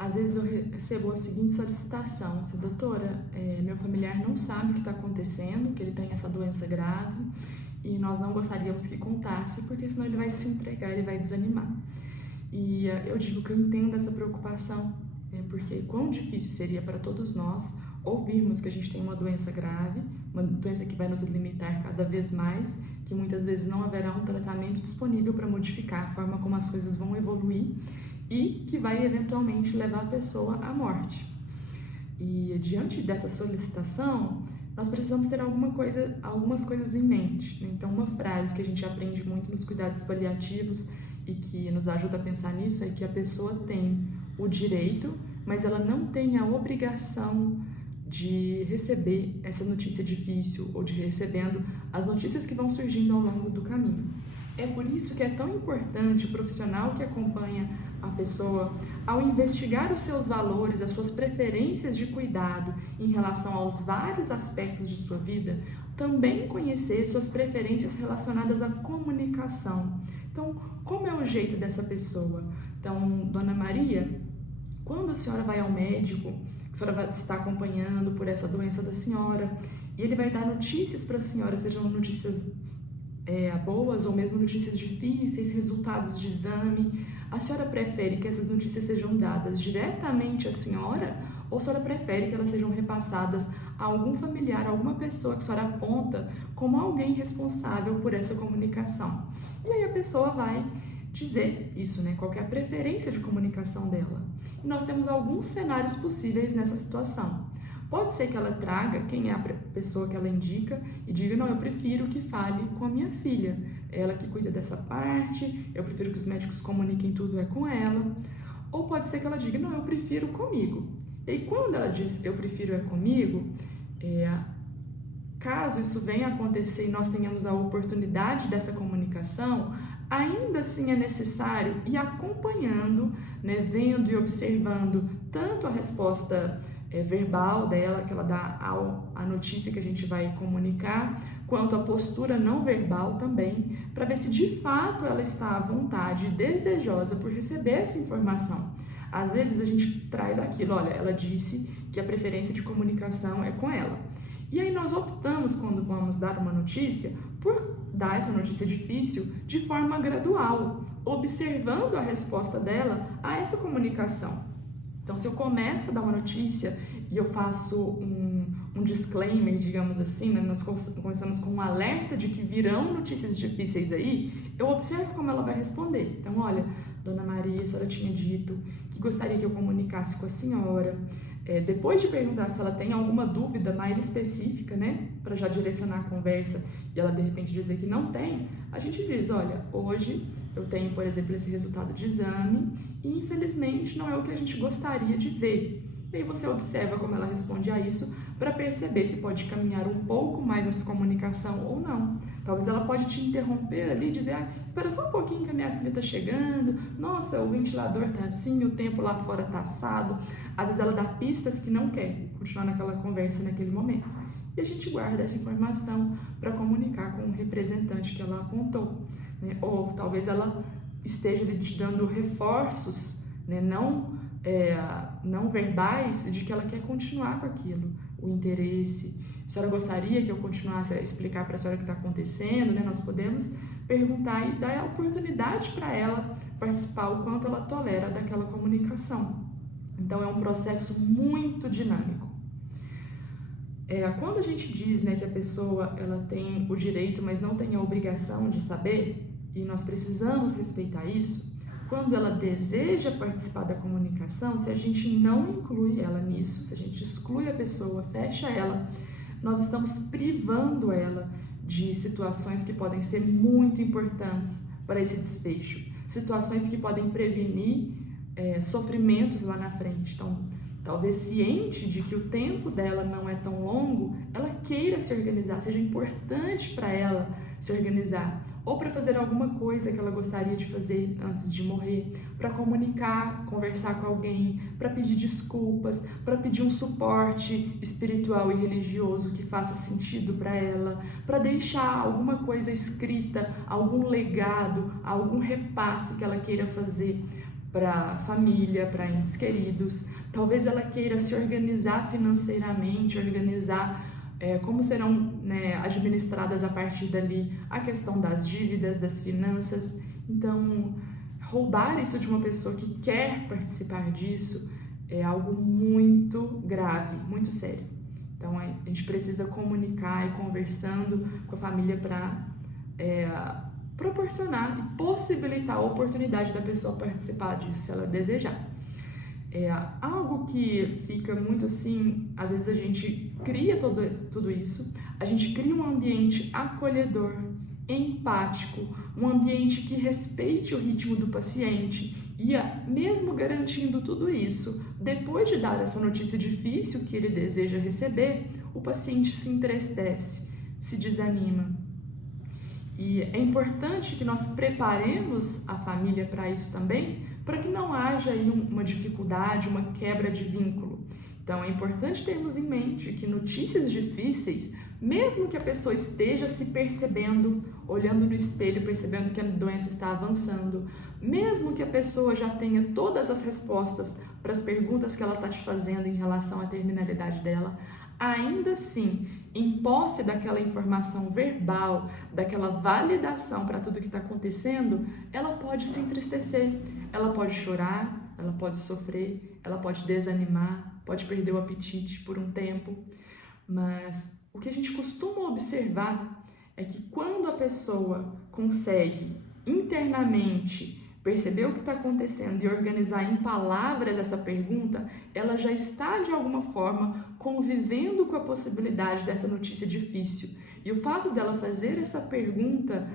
Às vezes eu recebo a seguinte solicitação, assim, doutora, meu familiar não sabe o que está acontecendo, que ele tem essa doença grave e nós não gostaríamos que contasse, porque senão ele vai se entregar, ele vai desanimar. E eu digo que eu entendo essa preocupação, porque quão difícil seria para todos nós ouvirmos que a gente tem uma doença grave, uma doença que vai nos limitar cada vez mais, que muitas vezes não haverá um tratamento disponível para modificar a forma como as coisas vão evoluir e que vai eventualmente levar a pessoa à morte. E diante dessa solicitação, nós precisamos ter algumas coisas em mente, né? Então, uma frase que a gente aprende muito nos cuidados paliativos e que nos ajuda a pensar nisso é que a pessoa tem o direito, mas ela não tem a obrigação de receber essa notícia difícil ou de recebendo as notícias que vão surgindo ao longo do caminho. É por isso que é tão importante o profissional que acompanha a pessoa, ao investigar os seus valores, as suas preferências de cuidado em relação aos vários aspectos de sua vida, também conhecer suas preferências relacionadas à comunicação. Então, como é o jeito dessa pessoa? Então, Dona Maria, quando a senhora vai ao médico, a senhora vai estar acompanhando por essa doença da senhora, e ele vai dar notícias para a senhora, sejam notícias boas ou mesmo notícias difíceis, resultados de exame. A senhora prefere que essas notícias sejam dadas diretamente à senhora ou a senhora prefere que elas sejam repassadas a algum familiar, a alguma pessoa que a senhora aponta como alguém responsável por essa comunicação? E aí a pessoa vai dizer isso, né? Qual que é a preferência de comunicação dela. E nós temos alguns cenários possíveis nessa situação. Pode ser que ela traga quem é a pessoa que ela indica e diga, não, eu prefiro que fale com a minha filha, ela que cuida dessa parte, eu prefiro que os médicos comuniquem tudo com ela. Ou pode ser que ela diga, não, eu prefiro comigo. E aí, quando ela diz, eu prefiro comigo, caso isso venha a acontecer e nós tenhamos a oportunidade dessa comunicação, ainda assim é necessário ir acompanhando, né, vendo e observando tanto a resposta verbal dela, que ela dá à notícia que a gente vai comunicar, quanto a postura não verbal também, para ver se de fato ela está à vontade e desejosa por receber essa informação. Às vezes a gente traz aquilo, olha, ela disse que a preferência de comunicação é com ela. E aí nós optamos, quando vamos dar uma notícia, por dar essa notícia difícil de forma gradual, observando a resposta dela a essa comunicação. Então, se eu começo a dar uma notícia e eu faço um disclaimer, digamos assim, né? Nós começamos com um alerta de que virão notícias difíceis aí, eu observo como ela vai responder. Então, olha, Dona Maria, a senhora tinha dito que gostaria que eu comunicasse com a senhora. Depois de perguntar se ela tem alguma dúvida mais específica, né, para já direcionar a conversa e ela de repente dizer que não tem, a gente diz, olha, hoje eu tenho, por exemplo, esse resultado de exame e infelizmente não é o que a gente gostaria de ver. E aí você observa como ela responde a isso para perceber se pode caminhar um pouco mais essa comunicação ou não. Talvez ela pode te interromper ali e dizer, espera só um pouquinho que a minha filha está chegando, nossa, o ventilador está assim, o tempo lá fora está assado. Às vezes ela dá pistas que não quer continuar naquela conversa naquele momento. E a gente guarda essa informação para comunicar com o representante que ela apontou, né? Ou talvez ela esteja lhe dando reforços, né? Não verbais de que ela quer continuar com aquilo, o interesse. A senhora gostaria que eu continuasse a explicar para a senhora o que está acontecendo, né? Nós podemos perguntar e dar a oportunidade para ela participar o quanto ela tolera daquela comunicação. Então, é um processo muito dinâmico. Quando a gente diz, né, que a pessoa ela tem o direito, mas não tem a obrigação de saber, e nós precisamos respeitar isso, quando ela deseja participar da comunicação, se a gente não inclui ela nisso, se a gente exclui a pessoa, fecha ela, nós estamos privando ela de situações que podem ser muito importantes para esse desfecho, situações que podem prevenir sofrimentos lá na frente. Então, talvez ciente de que o tempo dela não é tão longo, ela queira se organizar, seja importante para ela se organizar, ou para fazer alguma coisa que ela gostaria de fazer antes de morrer, para comunicar, conversar com alguém, para pedir desculpas, para pedir um suporte espiritual e religioso que faça sentido para ela, para deixar alguma coisa escrita, algum legado, algum repasse que ela queira fazer para a família, para entes queridos. Talvez ela queira se organizar financeiramente, organizar como serão, né, administradas a partir dali a questão das dívidas, das finanças. Então, roubar isso de uma pessoa que quer participar disso é algo muito grave, muito sério. Então, a gente precisa comunicar e conversando com a família para proporcionar e possibilitar a oportunidade da pessoa participar disso, se ela desejar. Algo que fica muito assim, às vezes a gente cria tudo isso, a gente cria um ambiente acolhedor, empático, um ambiente que respeite o ritmo do paciente e, mesmo garantindo tudo isso, depois de dar essa notícia difícil que ele deseja receber, o paciente se entristece, se desanima. E é importante que nós preparemos a família para isso também, para que não haja aí uma dificuldade, uma quebra de vínculo. Então, é importante termos em mente que notícias difíceis, mesmo que a pessoa esteja se percebendo, olhando no espelho, percebendo que a doença está avançando, mesmo que a pessoa já tenha todas as respostas para as perguntas que ela está te fazendo em relação à terminalidade dela, ainda assim, em posse daquela informação verbal, daquela validação para tudo que está acontecendo, ela pode se entristecer, ela pode chorar, ela pode sofrer, ela pode desanimar, pode perder o apetite por um tempo. Mas o que a gente costuma observar é que quando a pessoa consegue internamente perceber o que está acontecendo e organizar em palavras essa pergunta, ela já está de alguma forma convivendo com a possibilidade dessa notícia difícil. E o fato dela fazer essa pergunta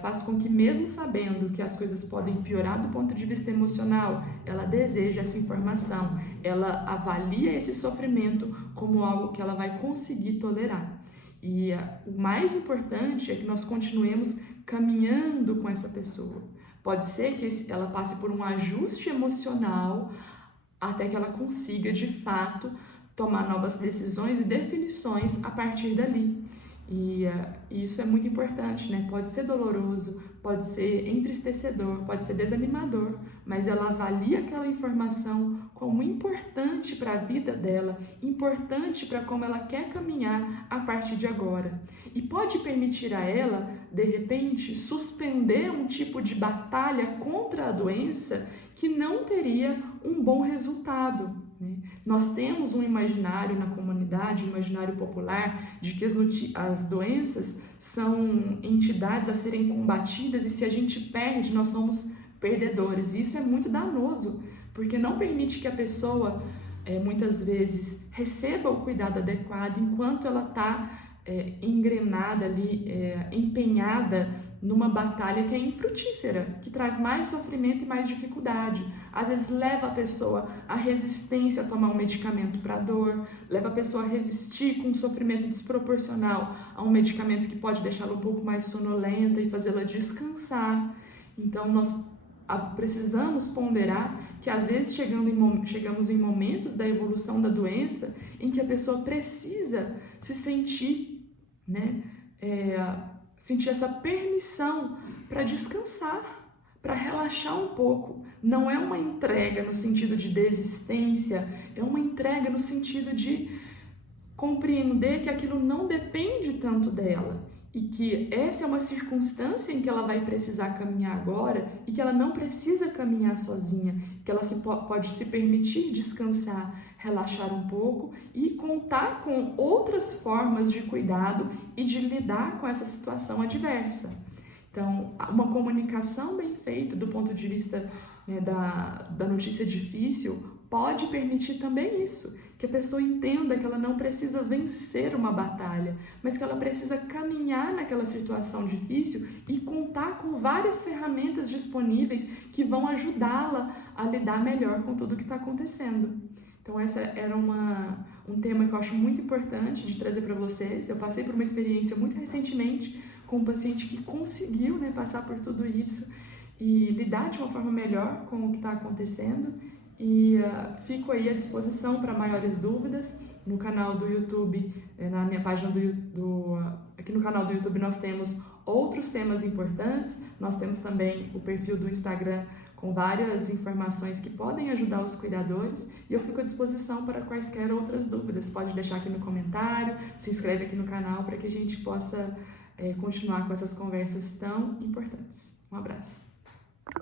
faz com que, mesmo sabendo que as coisas podem piorar do ponto de vista emocional, ela deseja essa informação, ela avalia esse sofrimento como algo que ela vai conseguir tolerar. E o mais importante é que nós continuemos caminhando com essa pessoa. Pode ser que ela passe por um ajuste emocional até que ela consiga, de fato, tomar novas decisões e definições a partir dali. E isso é muito importante, né? Pode ser doloroso, pode ser entristecedor, pode ser desanimador, mas ela avalia aquela informação como importante para a vida dela, importante para como ela quer caminhar a partir de agora. E pode permitir a ela, de repente, suspender um tipo de batalha contra a doença que não teria um bom resultado, né? Nós temos um imaginário na comunidade, um imaginário popular, de que as doenças são entidades a serem combatidas e se a gente perde, nós somos perdedores. E isso é muito danoso, porque não permite que a pessoa, muitas vezes, receba o cuidado adequado enquanto ela está engrenada ali, empenhada numa batalha que é infrutífera, que traz mais sofrimento e mais dificuldade. Às vezes leva a pessoa à resistência a tomar um medicamento para dor, leva a pessoa a resistir com um sofrimento desproporcional a um medicamento que pode deixá-la um pouco mais sonolenta e fazê-la descansar. Então, nós precisamos ponderar que às vezes chegamos em momentos da evolução da doença em que a pessoa precisa se sentir, né, sentir essa permissão para descansar, para relaxar um pouco. Não é uma entrega no sentido de desistência, é uma entrega no sentido de compreender que aquilo não depende tanto dela e que essa é uma circunstância em que ela vai precisar caminhar agora e que ela não precisa caminhar sozinha, que ela pode se permitir descansar, relaxar um pouco e contar com outras formas de cuidado e de lidar com essa situação adversa. Então, uma comunicação bem feita do ponto de vista, né, da notícia difícil pode permitir também isso, que a pessoa entenda que ela não precisa vencer uma batalha, mas que ela precisa caminhar naquela situação difícil e contar com várias ferramentas disponíveis que vão ajudá-la a lidar melhor com tudo que está acontecendo. Então, essa era um tema que eu acho muito importante de trazer para vocês. Eu passei por uma experiência muito recentemente com um paciente que conseguiu, né, passar por tudo isso e lidar de uma forma melhor com o que está acontecendo. E fico aí à disposição para maiores dúvidas no canal do YouTube, na minha página aqui no canal do YouTube nós temos outros temas importantes, nós temos também o perfil do Instagram com várias informações que podem ajudar os cuidadores, e eu fico à disposição para quaisquer outras dúvidas. Pode deixar aqui no comentário, se inscreve aqui no canal para que a gente possa continuar com essas conversas tão importantes. Um abraço!